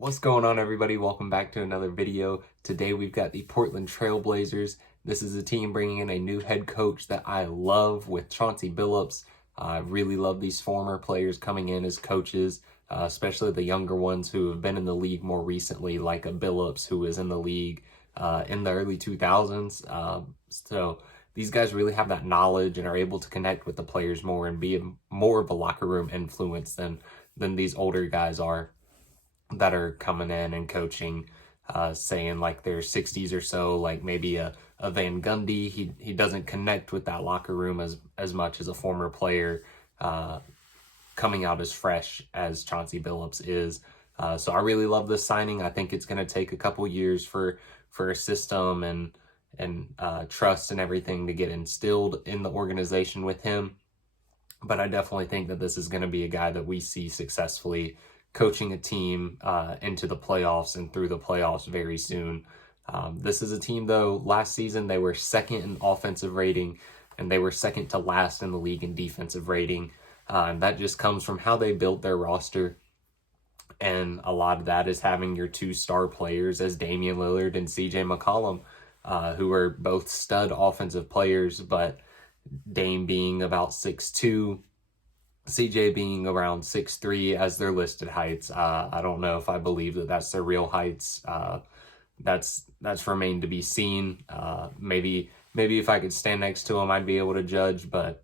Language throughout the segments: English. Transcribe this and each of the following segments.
What's going on, everybody? Welcome back to another video. Today we've got the Portland Trail Blazers. This is a team bringing in a new head coach that I love with Chauncey Billups. I really love these former players coming in as coaches, especially the younger ones who have been in the league more recently, like a Billups who was in the league in the early 2000s. So these guys really have that knowledge and are able to connect with the players more and be more of a locker room influence than these older guys are that are coming in and coaching, saying like they're 60s or so, like maybe a Van Gundy. He doesn't connect with that locker room as much as a former player coming out as fresh as Chauncey Billups is. So I really love this signing. I think it's going to take a couple years for a system and trust and everything to get instilled in the organization with him. But I definitely think that this is going to be a guy that we see successfully coaching a team into the playoffs and through the playoffs very soon. This is a team, though, last season they were second in offensive rating and they were second to last in the league in defensive rating. And that just comes from how they built their roster. And a lot of that is having your two star players as Damian Lillard and CJ McCollum, who are both stud offensive players, but Dame being about 6'2", CJ being around 6'3" as their listed heights. I don't know if I believe that that's their real heights. That's remained to be seen. Maybe if I could stand next to them, I'd be able to judge, but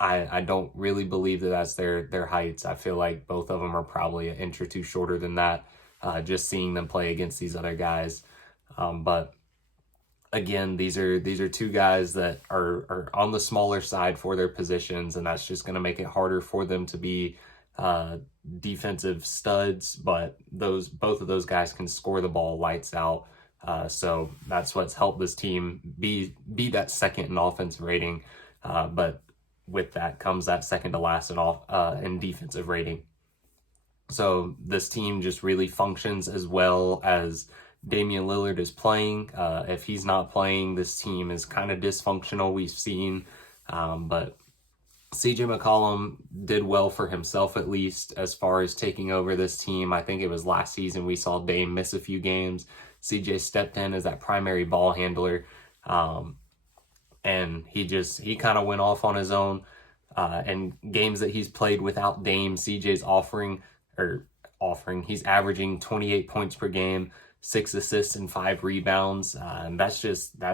I don't really believe that that's their heights. I feel like both of them are probably an inch or two shorter than that, just seeing them play against these other guys. But again, these are two guys that are on the smaller side for their positions, and that's just going to make it harder for them to be defensive studs. But both of those guys can score the ball lights out. So that's what's helped this team be that second in offensive rating. But with that comes that second to last in defensive rating. So this team just really functions as well as Damian Lillard is playing. If he's not playing, this team is kind of dysfunctional, we've seen. But CJ McCollum did well for himself, at least, as far as taking over this team. I think it was last season we saw Dame miss a few games. CJ stepped in as that primary ball handler. And he kind of went off on his own. And games that he's played without Dame, CJ's he's averaging 28 points per game, 6 assists and 5 rebounds. And that's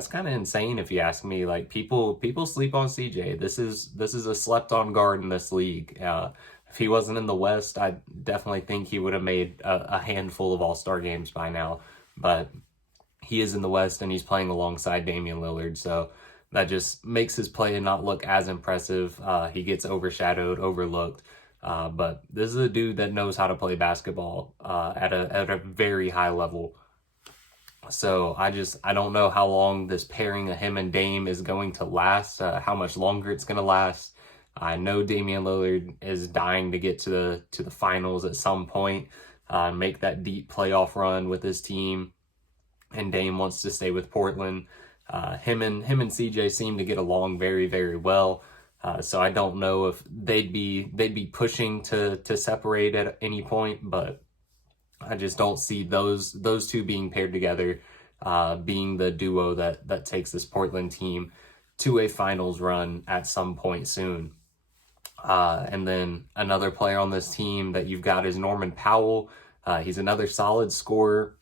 kind of insane if you ask me. Like people sleep on CJ. This is a slept on guard in this league. If he wasn't in the West, I definitely think he would have made a handful of All-Star games by now. But he is in the West and he's playing alongside Damian Lillard. So that just makes his play not look as impressive. He gets overshadowed, overlooked. But this is a dude that knows how to play basketball at a very high level. So I don't know how long this pairing of him and Dame is going to last, how much longer it's going to last. I know Damian Lillard is dying to get to the finals at some point, make that deep playoff run with his team, and Dame wants to stay with Portland. Him and CJ seem to get along very, very well. So I don't know if they'd be pushing to separate at any point, but I just don't see those two being paired together, being the duo that takes this Portland team to a finals run at some point soon. And then another player on this team that you've got is Norman Powell. He's another solid scorer.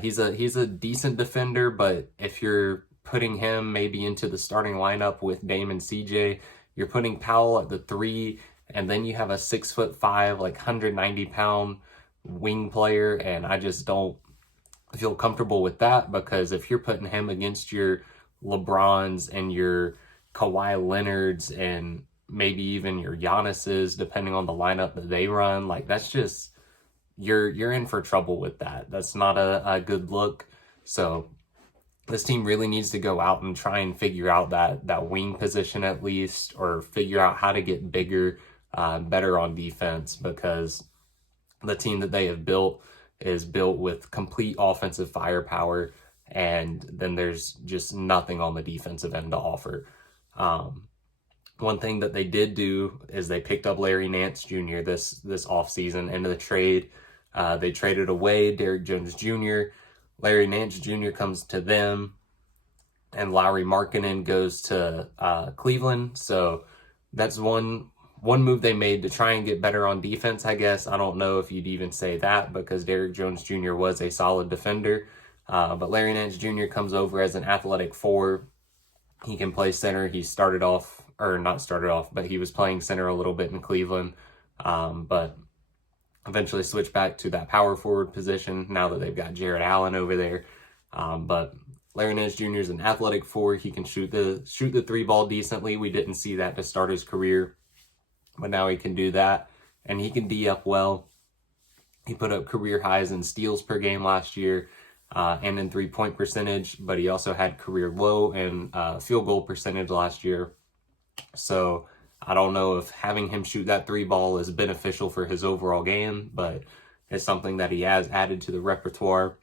He's a decent defender, but if you're putting him maybe into the starting lineup with Dame and CJ, you're putting Powell at the 3, and then you have a 6'5", like 190-pound wing player, and I just don't feel comfortable with that, because if you're putting him against your LeBrons and your Kawhi Leonards and maybe even your Giannis's, depending on the lineup that they run, like that's just you're in for trouble with that. That's not a good look. So this team really needs to go out and try and figure out that wing position at least, or figure out how to get bigger, better on defense, because the team that they have built is built with complete offensive firepower, and then there's just nothing on the defensive end to offer. One thing that they did do is they picked up Larry Nance Jr. this offseason into the trade. They traded away Derrick Jones Jr., Larry Nance Jr. comes to them, and Lauri Markkanen goes to Cleveland. So that's one move they made to try and get better on defense, I guess. I don't know if you'd even say that because Derrick Jones Jr. was a solid defender. But Larry Nance Jr. comes over as an athletic 4. He can play center. He started off, or not started off, but he was playing center a little bit in Cleveland. But eventually switched back to that power forward position now that they've got Jared Allen over there. But Larry Nance Jr. is an athletic 4. He can shoot the 3 ball decently. We didn't see that to start his career, but now he can do that, and he can D up well. He put up career highs in steals per game last year and in 3-point percentage, but he also had career low in field goal percentage last year. So I don't know if having him shoot that 3 ball is beneficial for his overall game, but it's something that he has added to the repertoire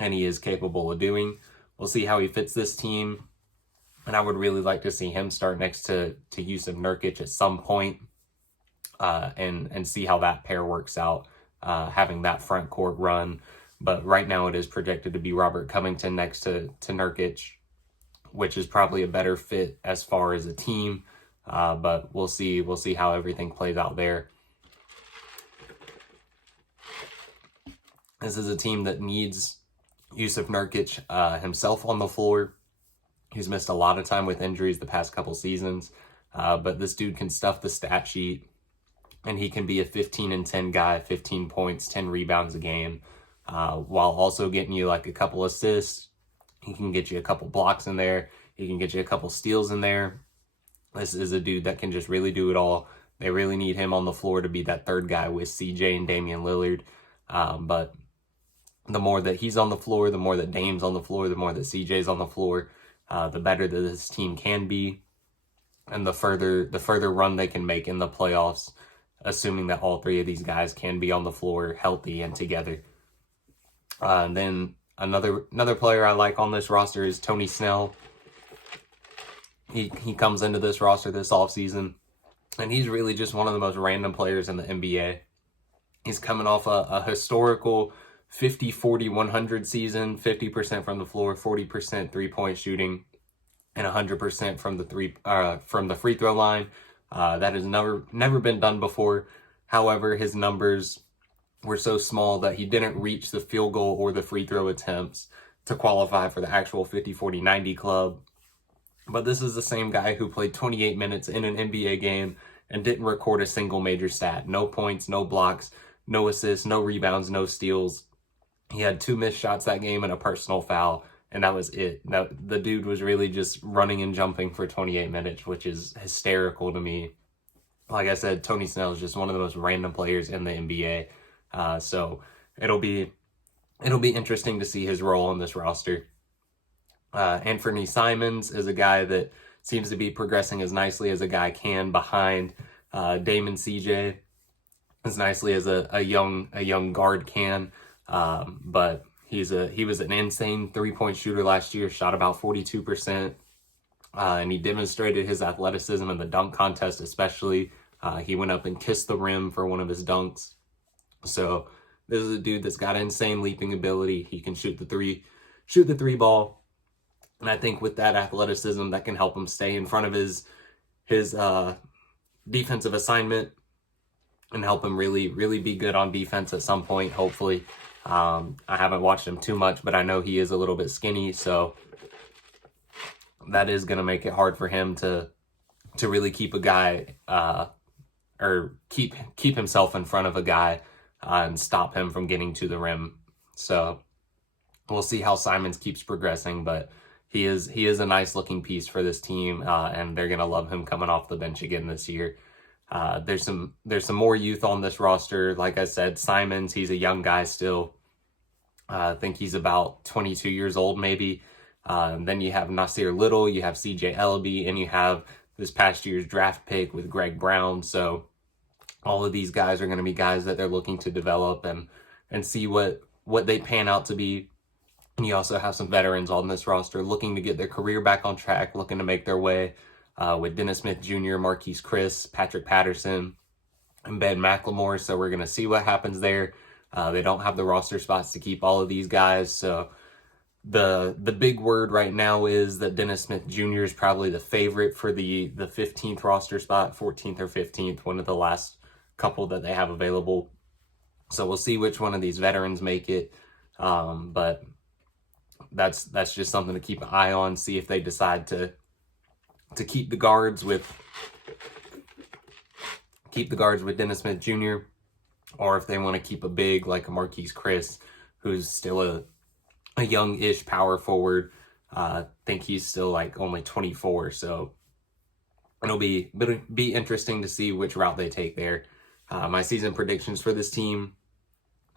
and he is capable of doing. We'll see how he fits this team, and I would really like to see him start next to Jusuf Nurkic at some point, and see how that pair works out, having that front court run. But right now it is projected to be Robert Covington next to Nurkic, which is probably a better fit as far as a team. But we'll see how everything plays out there. This is a team that needs Jusuf Nurkic himself on the floor. He's missed a lot of time with injuries the past couple seasons, but this dude can stuff the stat sheet, and he can be a 15 and 10 guy, 15 points, 10 rebounds a game, while also getting you like a couple assists. He can get you a couple blocks in there. He can get you a couple steals in there. This is a dude that can just really do it all. They really need him on the floor to be that third guy with CJ and Damian Lillard. But the more that he's on the floor, the more that Dame's on the floor, the more that CJ's on the floor, the better that this team can be, and the further run they can make in the playoffs, assuming that all 3 of these guys can be on the floor healthy and together. And then another player I like on this roster is Tony Snell. He comes into this roster this offseason, and he's really just one of the most random players in the NBA. He's coming off a historical 50-40-100 season, 50% from the floor, 40% 3-point shooting, and 100% from the free throw line. That has never been done before. However, his numbers were so small that he didn't reach the field goal or the free throw attempts to qualify for the actual 50-40-90 club. But this is the same guy who played 28 minutes in an NBA game and didn't record a single major stat. No points, no blocks, no assists, no rebounds, no steals. He had 2 missed shots that game and a personal foul, and that was it. The dude was really just running and jumping for 28 minutes, which is hysterical to me. Like I said, Tony Snell is just one of the most random players in the NBA. So it'll be interesting to see his role on this roster. Anthony Simons is a guy that seems to be progressing as nicely as a guy can behind Dame and CJ, as nicely as a young guard can. But he was an insane 3-point shooter last year, shot about 42%, and he demonstrated his athleticism in the dunk contest especially. He went up and kissed the rim for one of his dunks. So this is a dude that's got insane leaping ability. He can shoot the three ball. And I think with that athleticism, that can help him stay in front of his defensive assignment and help him really be good on defense at some point, hopefully. I haven't watched him too much, but I know he is a little bit skinny, so that is going to make it hard for him to really keep a guy or keep himself in front of a guy and stop him from getting to the rim. So we'll see how Simons keeps progressing, but he is a nice looking piece for this team, and they're gonna love him coming off the bench again this year. There's some more youth on this roster. Like I said, Simons, he's a young guy still. I think he's about 22 years old maybe. Then you have Nasir Little, you have CJ Ellaby, and you have this past year's draft pick with Greg Brown. So all of these guys are going to be guys that they're looking to develop and see what they pan out to be. And you also have some veterans on this roster looking to get their career back on track, looking to make their way, with Dennis Smith Jr., Marquise Chris, Patrick Patterson, and Ben McLemore. So we're going to see what happens there. They don't have the roster spots to keep all of these guys, so the big word right now is that Dennis Smith Jr. is probably the favorite for the 15th roster spot, 14th or 15th, one of the last couple that they have available. So we'll see which one of these veterans make it, but that's just something to keep an eye on. See if they decide to keep the guards with Dennis Smith Jr., or if they want to keep a big like a Marquise Chris, who's still a young-ish power forward. I think he's still like only 24, so it'll be interesting to see which route they take there. My season predictions for this team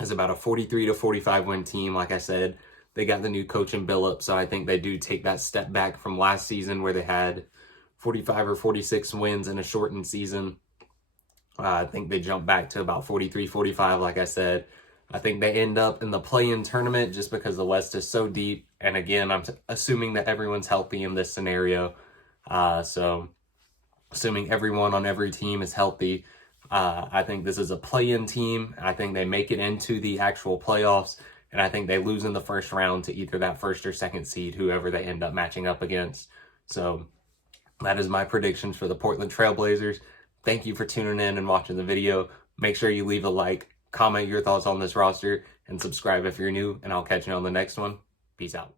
is about a 43 to 45 win team. Like I said, they got the new coach in Billups, so I think they do take that step back from last season where they had 45 or 46 wins in a shortened season. I think they jump back to about 43, 45, like I said. I think they end up in the play-in tournament just because the West is so deep. And again, I'm assuming that everyone's healthy in this scenario. So assuming everyone on every team is healthy, I think this is a play-in team. I think they make it into the actual playoffs. And I think they lose in the first round to either that first or second seed, whoever they end up matching up against. So that is my predictions for the Portland Trail Blazers. Thank you for tuning in and watching the video. Make sure you leave a like, comment your thoughts on this roster, and subscribe if you're new, and I'll catch you on the next one. Peace out.